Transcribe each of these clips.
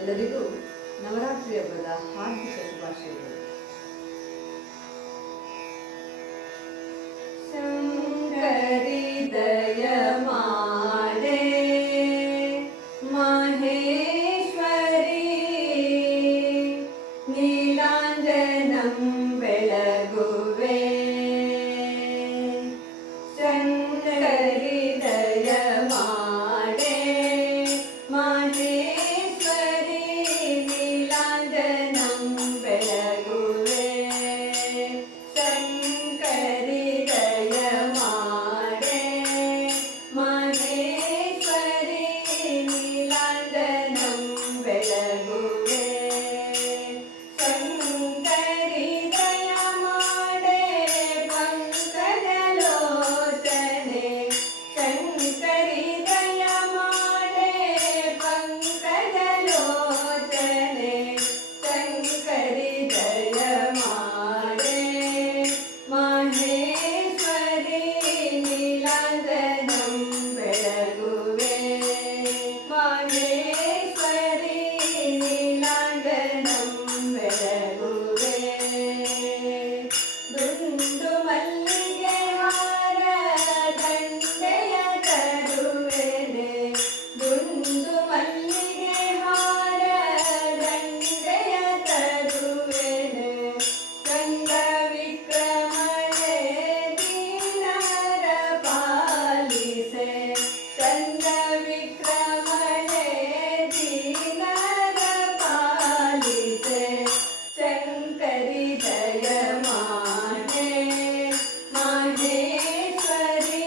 ಎಲ್ಲರಿಗೂ ನವರಾತ್ರಿ ಹಬ್ಬದ ಹಾರ್ದಿಕ ಶುಭಾಶಯಗಳು. ಶಂಕರಿ ದಯ ಮಾಡೆ ಮಹೇಶ್ವರಿ ನೀಲಾಂಜನಂ ಬೆಳಗುವೆ. ಶಂಕರಿ ದಯ ಮಾಡೆ ಮಹೇಶ್ವರಿ ನೀಲಾಂಜನಂ ಬೆಳಗುವೆ. ಶಂಕರಿ ದಯ ಮಾಡೆ ಮಹೇಶ್ವರಿ ನೀಲಾಂಜನಂ ಬೆಳಗುವೆ. ಶಂಕರಿ ದಯ ಮಾಡೆ ಪಂಕಜಲೋಚನೆ. ಶಂಕರಿ ದಯ ಮಾಡೆ ಪಂಕಜಲೋಚನೆ. ಶಂಕರಿ ದಯ ಮಾಡೆ ಮಹೇಶ್ವರಿ ನೀಲಾಂಜನಂ ಬೆಳಗುವೆ. ಮಹೇಶ್ವರಿ ನೀಲಾಂಜನಂ ಬೆಳಗುವೆ. ದುಂಡು ಮಲ್ಲಿಗೆ ಹಾರ ದಂಡೆಯ ತರುವೆನೆ. ದುಂಡು ಮಲ್ಲಿಗೆ ಹಾರ ದಂಡೆಯ ತರುವೆನೆ. ಗಂಗ ವಿಕ್ರಮಣೆ ದೀನರ ಪಾಲಿಸೆ. ಗಂಗ ವಿಕ್ರಮಣೆ ದೀನರ ಪಾಲಿಸೆ. ಶಂಕರಿ ದಯ ಮಾಡೆ ಮಹೇಶ್ವರಿ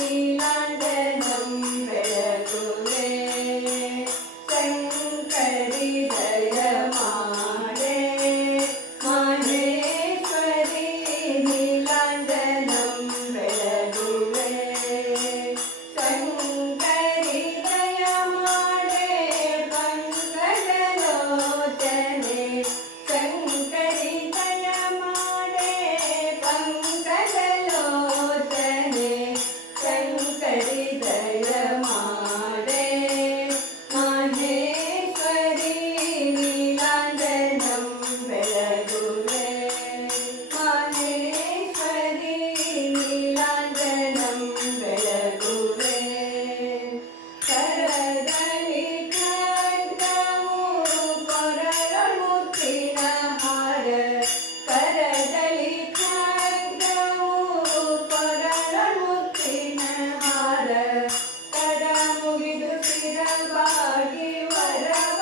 ನೀಲಾಂಜನಂ ಬೆಳಗುವೆ. ಶಂಕರಿ ದಯ ಮಾಡೆ ಮಹೇಶ್ವರಿ ನೀಲಾಂಜನಂ ಬೆಳಗುವೆ. ಶಂಕರಿ ದಯ ಮಾಡೆ ಪಂಕಜಲೋಚನೆ. ಶಂಕರಿ ದಯ ಮಾಡೆ ಪಂಕಜಲೋಚನೆ. ಶಂಕರಿ ದಯ ಮಾಡೆ ಮಹೇಶ್ವರಿ ನೀಲಾಂಜನಂ ಬೆಳಗುವೆ. ಮಹೇಶ್ವರಿ ನೀಲಾಂಜನಂ ಬೆಳಗುವೆ. ಕರದಲ್ಲಿ ಖಡ್ಗವು ಕೊರಳಮುತ್ತಿನ ಹಾರ. ಕರದಲ್ಲಿ ಖಡ್ಗವು ಕೊರಳಮುತ್ತಿನ ಹಾರ. ಕರ ಮುಗಿದು ಶಿರವಾಗಿ ವರವ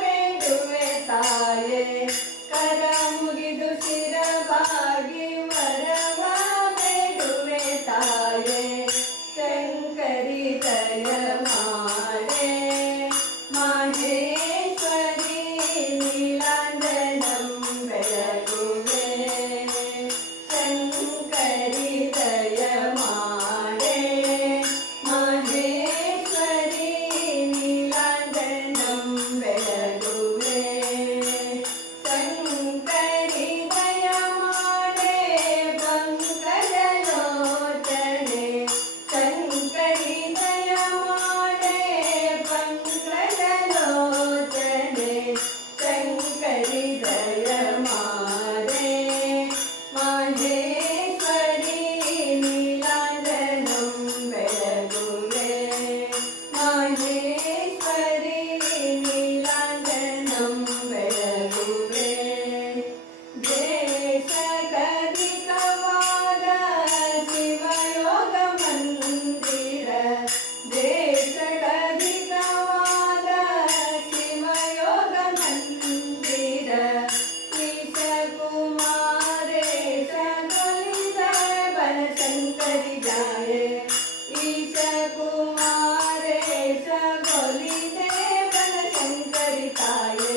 ಬೇಡುವೆ ತಾಯೇ. ಕರ ಮುಗಿದು ಶಿರವಾಗಿ ವರವ ಬೇಡುವೆ ತಾಯೇ. ಶಂಕರಿ ದಯ ಮಾಡೆ ಮಹೇಶ್ವರಿ ನೀಲಾಂಜನಂ ಬೆಳಗುವೆ. ಶಂಕರಿ ದಯ ಮಾಡೆ ಮಹೇಶ್ವರಿ ನೀಲಾಂಜನಂ ಬೆಳಗುವೆ. ಶಂಕರಿ ದಯ ಮಾಡೆ ಪಂಕಜಲೋಚನೆ. ಶಂಕರಿ ದಯ ಮಾಡೆ ಪಂಕಜಲೋಚನೆ. ಶಂಕರಿ ದಯ ಮಾಡೆ ಮಹೇಶ್ವರಿ ನೀಲಾಂಜನಂ ಬೆಳಗುವೆ. ಮಹೇಶ್ವರಿ ನೀಲಾಂಜನಂ ಬೆಳಗುವೆ. ದೇಶಗದಿಕವಾದ ಶಿವಯೋಗ ಮಂದಿರ. ದೇಶಗದಿಕವಾದ ಶಿವಯೋಗ ಮಂದಿರ. ಈಶ ಕುಮಾರೇಶ ಕೊಲಿದ ಬನಶಂಕರಿ ಜಾಯೆ. ಈಶ ಕುಮಾರೇಶ ಕೊಲಿದೆ ಬನಶಂಕರಿ ತಾಯೆ.